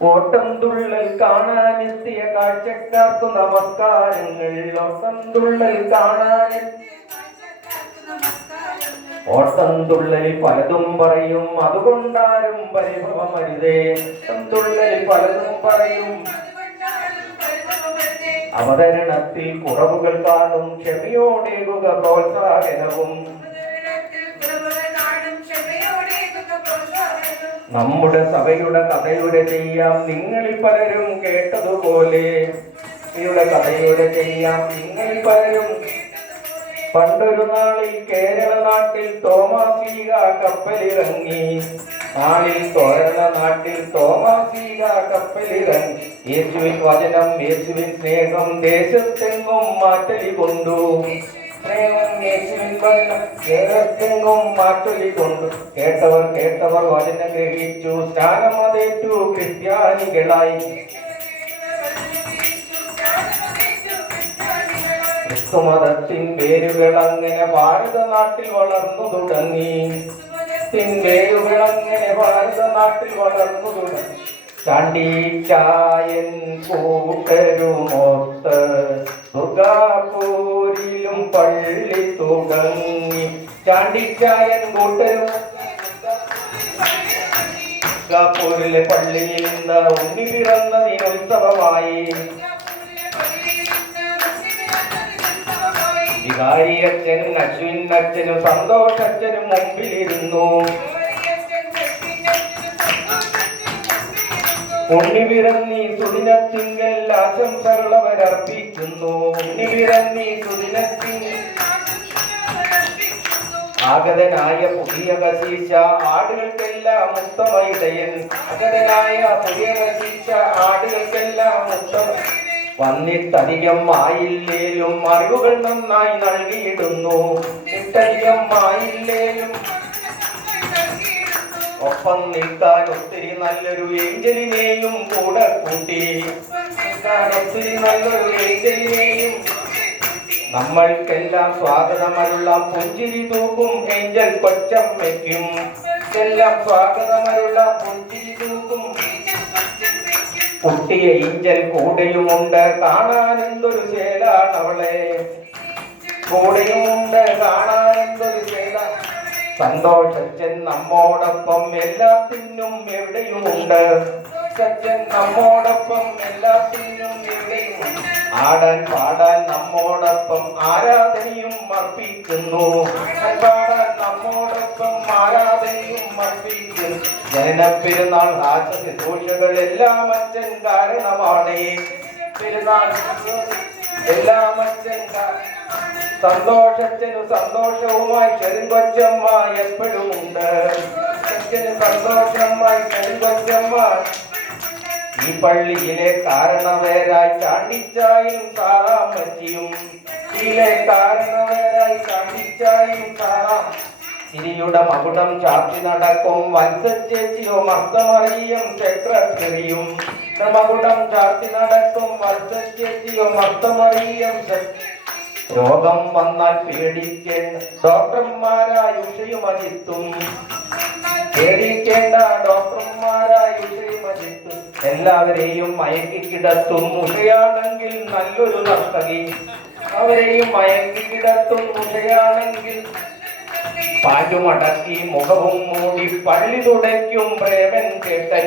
ഓട്ടംതുള്ളൽ കാണാനെത്തിയ കാഴ്ചക്കാർക്കു നമസ്കാരങ്ങൾ. ഓട്ടംതുള്ളൽ കാണാനെത്തിയ ഓട്ടംതുള്ളലിൽ പലതും പറയും, അതുകൊണ്ടാരും പരിഭവമരുതേ. ഓട്ടംതുള്ളലിൽ പലതും പറയും, അവതരണത്തിൽ കുറവുകൾ കാണും, ക്ഷമയോടേകുക പ്രോത്സാഹനവും. നമ്മുടെ സഭയുടെ കഥയുര ചെയ്യാം, നിങ്ങളിൽ പലരും കേട്ടതുപോലെ. കഥയുര ചെയ്യാം, നിങ്ങളിൽ പലരും. പണ്ടൊരു നാളിൽ കേരള നാട്ടിൽ തോമാശ്ലീഹ കപ്പലിറങ്ങി. യേശുവിൻ വചനം, യേശുവിൻ സ്നേഹം ദേശത്തെങ്ങും മാറ്റലി കൊണ്ടു. കേട്ടവർ വചനം ഗ്രഹിച്ചു, സ്നാനമതേറ്റു ക്രിസ്ത്യാനികളായി. ക്രിസ്തുമതത്തിൻ വേരുകൾ അങ്ങനെ ഭാരതനാട്ടിൽ വളർന്നു തുടങ്ങി. ചാണ്ടിച്ചായൻ കൂട്ടരുമൊത്ത് ദുർഗാപൂരിലും പള്ളി തുടങ്ങി. ചാണ്ടിച്ചായൻ കൂട്ടരും ദുർഗാപൂരിലെ പള്ളിയിൽ നിന്ന് ഉണ്ണി പിറന്നതിനുത്സവമായി. വികാരിയച്ഛനും അശ്വിൻ അച്ഛനും സന്തോഷച്ഛനും മുമ്പിലിരുന്നു. ഉണ്ണി പിറന്നീ സുദിനത്തിങ്കൽ ആശംസകൾ അവരർപ്പിക്കുന്നു. ആഗതനായ പുതിയ കശീശ ആടുകൾക്കെല്ലാം ഉത്തമയിടയൻ. വന്നിട്ടധികം ആയില്ലേലും അറിവുകൾ നന്നായി നൽകിയിടുന്നു. ഒപ്പം നിൽക്കാൻ ഒത്തിരി നല്ലൊരു ഏഞ്ചലിനെയും കൂടെ കൂട്ടി. നമ്മൾക്കെല്ലാം സ്വാഗതമരുള്ള പുഞ്ചിരി തൂക്കും ഏഞ്ചൽ കൊച്ചമ്മയ്ക്കും. കുട്ടിയ ഏഞ്ചൽ കൂടെയുമുണ്ട്, കാണാൻ എന്തൊരു ചേലാണവളെ. സന്തോഷച്ചൻ നമ്മോടൊപ്പം എല്ലാത്തിനും എവിടെയുമുണ്ട്. ആടാൻ പാടാൻ നമ്മോടൊപ്പം ആരാധനയും അർപ്പിക്കുന്നു. ജനപ്പെരുന്നാൾ ആശുശ്രൂഷകൾ എല്ലാം അച്ഛൻ കാരണമാണ്. സന്തോഷത്തിനു സന്തോഷവുമായി ചെറുകൊച്ചമ്മ എപ്പോഴും ഉണ്ട്. ഈ പള്ളിയിലെ കാരണവേരായി ചാണ്ടിച്ചായും സാറാമ്മച്ചിയും. ചിരിയുടെ മകുടം ചാർത്തി നടക്കും വത്സച്ചേച്ചിയോ മർത്തമറിയും സെക്രട്ടറിയും. രോഗം വന്നാൽ പേടിക്കേണ്ട ഡോക്ടർമാരായുഷയുമജിത്തും. എല്ലാവരെയും മയക്കി കിടത്തും. ഉഷയാണെങ്കിൽ നല്ലൊരു നർത്തകി. പാറ്റുമടക്കി മുഖവും മൂടി പള്ളി തുടയ്ക്കും പ്രേമൻ ചേട്ടൻ.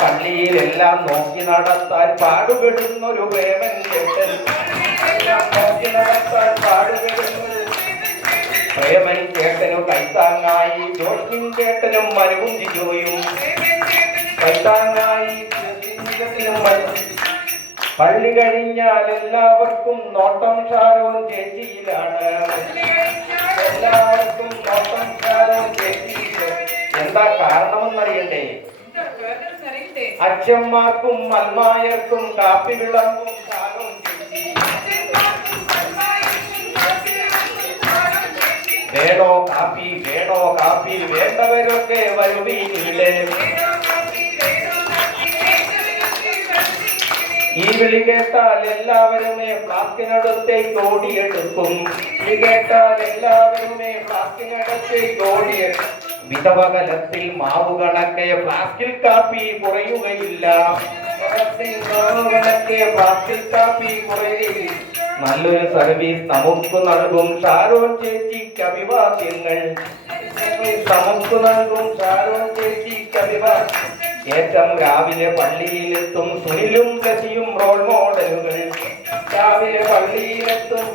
പള്ളിയിലെല്ലാം നോക്കി നടത്താൻ പാടുപെടുന്നൊരു പ്രേമൻ ചേട്ടൻ. പ്രേമൻ ചേട്ടനു കൈത്താങ്ങായി ജോഷ്മിൻ ചേട്ടനും മരുവും ജിജോയും. പള്ളി കഴിഞ്ഞാൽ എല്ലാവർക്കും നോട്ടം ഷാരോൺ ചേച്ചിയിലാണ്. എന്താ കാരണമെന്നറിയണ്ടേ? അച്ഛന്മാർക്കും മൽമായർക്കും കാപ്പി വിളമ്പും ഷാരോൺ ചേച്ചി. വേണോ കാപ്പി വേണോ കാപ്പി വേണ്ടവരൊക്കെ വരുവീനിവിടെ. ഈ വിളി കേട്ടാൽ എല്ലാവരുമേ ഫ്ലാസ്കിനടുത്തേക്ക് ഓടിയെടുക്കും. വിളി കേട്ടാൽ എല്ലാവരുമേ ഫ്ലാസ്കിനടുത്തേക്ക് ഓടിയെടുക്കും. വിധവകലത്തിൽ മാവു കണക്കെ ഫ്ലാസ്കിൽ കാപ്പി കുറയുകയില്ല. ഫ്ലാസ്കിൽ കാപ്പി കുറയുകയില്ല. നല്ലൊരു സർവീസ് നമുക്ക് നൽകും ഷാരോൺ ചേച്ചിക്ക് അഭിവാദ്യങ്ങൾ. നമുക്ക് നൽകും ഷാരോൺ ചേച്ചിക്ക് അഭിവാദ്യം. ഏറ്റവും രാവിലെ പള്ളിയിലെത്തും സുനിലും ബ്ലസിയും റോൾ മോഡലുകൾ. രാവിലെ പള്ളിയിലെത്തും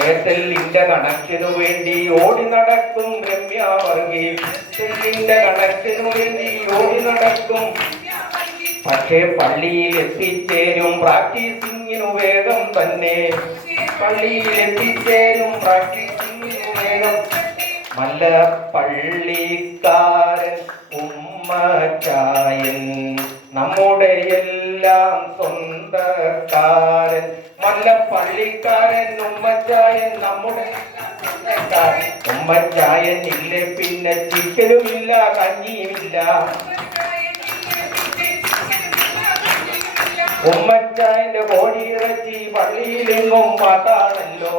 എയർടെല്ലിന്റെ കണക്ഷനു വേണ്ടി ഓടി നടക്കും രമ്യ വർഗീസ്. എയർടെല്ലിന്റെ കണക്ഷനു വേണ്ടി ഓടി നടക്കും. പക്ഷേ പള്ളിയിൽ എത്തിച്ചേരും പ്രാക്ടീസിങ്ങിനു വേഗം തന്നെ. പള്ളിയിൽ എത്തിച്ചേരും പ്രാക്ടീസിങ്ങിനു വേഗം. നല്ല പള്ളിക്കാരൻ ഉമ്മച്ചായൻ നമ്മുടെ എല്ലാം സ്വന്തക്കാരൻ. നല്ല പള്ളിക്കാരൻ ഉമ്മച്ചായൻ നമ്മുടെ ഉമ്മച്ചായൻ ഇല്ലേ പിന്നെ ചിക്കനുമില്ല കഞ്ഞിയുമില്ല. ഉമ്മച്ചായന്റെ കോഴിയിറച്ചി പള്ളിയിലെങ്ങും പാട്ടാണല്ലോ.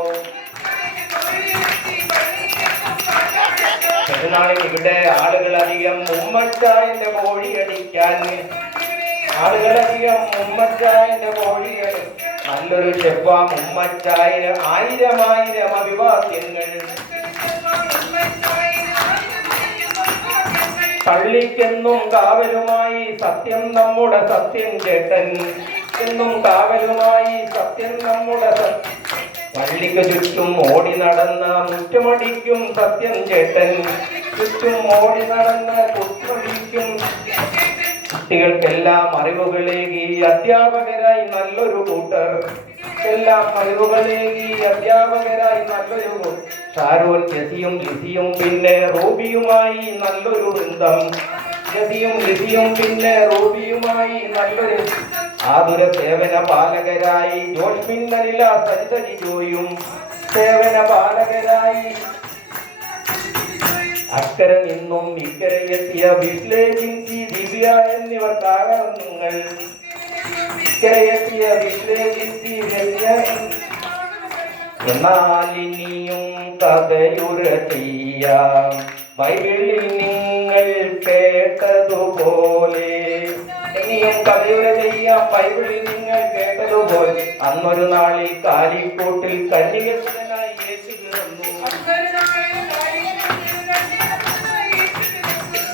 പെരുന്നാളിൽ ഇവിടെ ആളുകളധികം ഉമ്മച്ചായന്റെ കോഴിയടിക്കാൻ. ആളുകളധികം ഉമ്മച്ചായന്റെ കോഴിയടി. നല്ലൊരു ഷെഫാം ഉമ്മച്ചായന് 1000 അഭിവാദ്യങ്ങൾ. പള്ളിക്കെന്നും കാവലുമായി സത്യം നമ്മുടെ സത്യം ചേട്ടൻ. എന്നും കാവലുമായി സത്യം നമ്മുടെ പള്ളിക്ക് ചുറ്റും ഓടി നടന്ന മുറ്റമടിക്കും സത്യം ചേട്ടൻ. ചുറ്റും ഓടി നടന്ന മുറ്റമടിക്കും. കുട്ടികൾക്കെല്ലാം അറിവുകളേകി അധ്യാപകരായി നല്ലൊരു കൂട്ടർ. എല്ലാം അറിവുകളേകി അധ്യാപകരായി നല്ലൊരു കൂട്ടർ. ഷാരോൺ ജെസിയും ലിസിയും പിന്നെ റൂബിയുമായി നല്ലൊരു വൃന്ദം. ജെസിയും ലിസിയും പിന്നെ റൂബിയുമായി നല്ലൊരു ആതുര സേവന പാലകരായി ജോഷ്മിൻ അനില സരിതരി ജോയും. സേവന പാലകരായി അക്കരെ നിന്നും ഇക്കരയെത്തിയ വിശ്ലേഷിൻസി ദിവ്യ എന്നിവർ കാരണങ്ങൾ. ഇക്കരയെത്തിയ വിശ്ലേഷിൻസി ദിവ്യ. എന്നാൽ ഇനിയും കഥയുര ചെയ്യാം ബൈബിളിൽ നിങ്ങൾ കേട്ടതുപോലെ. ഇനിയും കഥയുര ചെയ്യാം ബൈബിളിൽ നിങ്ങൾ കേട്ടതുപോലെ. അന്നൊരു നാളിൽ കാലിക്കോട്ടിൽ കന്യകനായി യേശു പിറന്നു.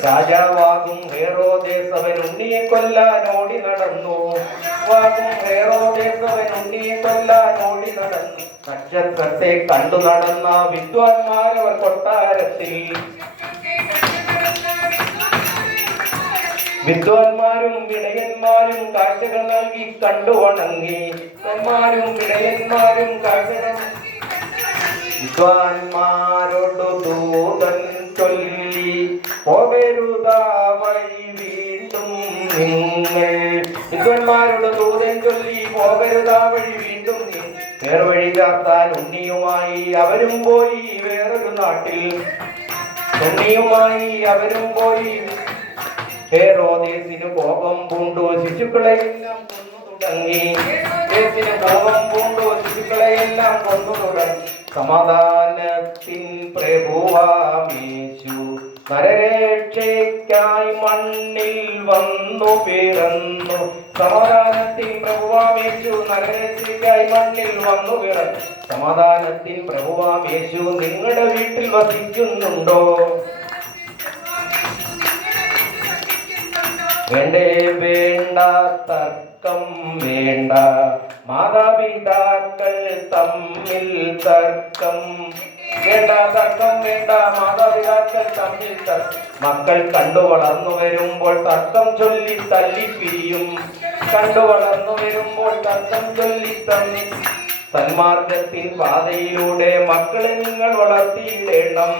രാജാവാകും ഹേറോദേസ് അവൻ ഉണ്ണിയെ കൊല്ലാൻ ഓടി നടന്നു. വാകും ഹേറോദേസ് അവൻ ഉണ്ണിയെ കൊല്ലാൻ ഓടി നടന്നു. നക്ഷത്രത്തെ കണ്ടു നടന്ന വിദ്വാൻമാരവർ കൊട്ടാരത്തിൽ. വിദ്വാൻമാരും വിനയന്മാരും കാഴ്ചകൾ നൽകി കണ്ടു വണങ്ങി. വിദ്വാൻമാരും വിനയന്മാരും കാഴ്ചകൾ. വിദ്വാൻമാരോടു ദൂതൻ ചൊല്ലി പോകരുതാ വഴി വീണ്ടും നിങ്ങൾ. വിദ്വാൻമാരോട് ദൂതൻ ചൊല്ലി പോകരുതാ വഴി വീണ്ടും. വേർവഴി ചാർത്താൻ ഉണ്ണിയുമായി അവരും പോയി വേറൊരു നാട്ടിൽ. ഉണ്ണിയുമായി അവരും പോയി. ഹേറോദേസിന് കോപം പൂണ്ടു ശിശുക്കളെയെല്ലാം കൊന്നു തുടങ്ങി. ദേസിന് കോപം പൂണ്ടു ശിശുക്കളെയെല്ലാം കൊന്നു തുടങ്ങി. സമാധാനത്തിൻ പ്രഭുവാമേശു നരരക്ഷയ്ക്കായി മണ്ണിൽ വന്നു പിറന്നു. സമാധാനത്തിൻ പ്രഭുവാമേശു നരരക്ഷയ്ക്കായി മണ്ണിൽ വന്നു പിറന്നു. സമാധാനത്തിൻ പ്രഭുവാമേശു നിങ്ങളുടെ വീട്ടിൽ വസിക്കുന്നുണ്ടോ? വേണ്ടേ വേണ്ട തർക്കം വേണ്ട. മാതാപിതാക്കൾ തമ്മിൽ തർക്കം വേണ്ട. തർക്കം വേണ്ട. മാതാപിതാക്കൾ തമ്മിൽ തർക്കം. മക്കൾ കണ്ടു വളർന്നു വരുമ്പോൾ തർക്കം ചൊല്ലി തല്ലിപ്പിരിയും. കണ്ടു വളർന്നു വരുമ്പോൾ തർക്കം ചൊല്ലി തല്ലി. സന്മാർഗത്തിൻ പാതയിലൂടെ മക്കളെ നിങ്ങൾ വളർത്തിയിടണം.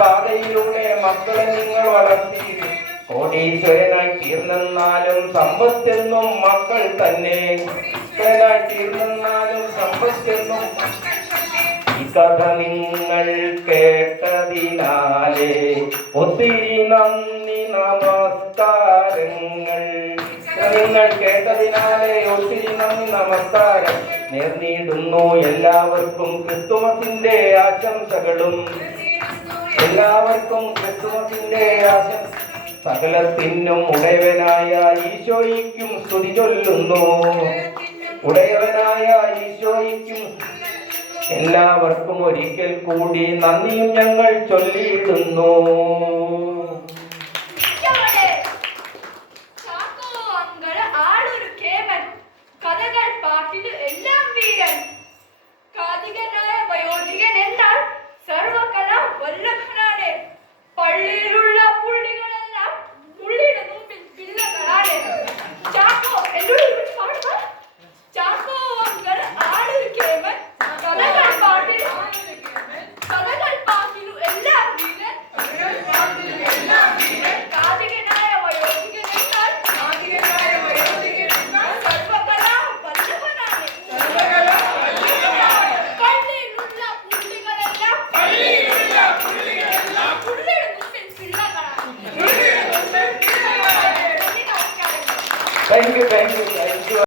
പാതയിലൂടെ മക്കളെ നിങ്ങൾ വളർത്തിയിടണം. കോടീശ്വരനായി തീർന്നെന്നാലും സമ്പത്തെന്നും മക്കൾ തന്നെ. തീർന്നെന്നാലും സമ്പത്തെന്നും. ഈ കഥ നിങ്ങൾ കേട്ടതിനാലേ ഒത്തിരി നന്ദി നമസ്കാരങ്ങൾ. നിങ്ങൾ കേട്ടതിനാലേ ഒത്തിരി നന്ദി നമസ്കാരം നേർന്നിടുന്നു എല്ലാവർക്കും ക്രിസ്തുമസിന്റെ ആശംസകളും. എല്ലാവർക്കും ക്രിസ്തുമസിന്റെ ആശംസ. സകലത്തിനും ഉടയവനായ ഈശോയ്ക്കും സ്തുതി ചൊല്ലുന്നു. ഉടയവനായ ഈശോയ്ക്കും എല്ലാവർക്കും ഒരിക്കൽ കൂടി നന്ദിയും ഞങ്ങൾ ചൊല്ലിയിടുന്നു. പള്ളിയിലുള്ള പുള്ളികളെല്ലാം പുള്ളിയുടെ മുമ്പിൽ പിള്ളകളാണ്. ചാക്കോ എന്നോട് ചാക്കോ അങ്കൾ ആളൊരു കേമൻ. കഥകൾ പാട്ടിലു എല്ലാം വീരൻ. കാതികനായ വയോധികനെന്നാൽ സർവകലാ വല്ലഭനാണ്. പള്ളിയിലുള്ള പുള്ളികളെല്ലാം പുള്ളിയുടെ മുമ്പിൽ പിള്ളകളാണ്. Thank you.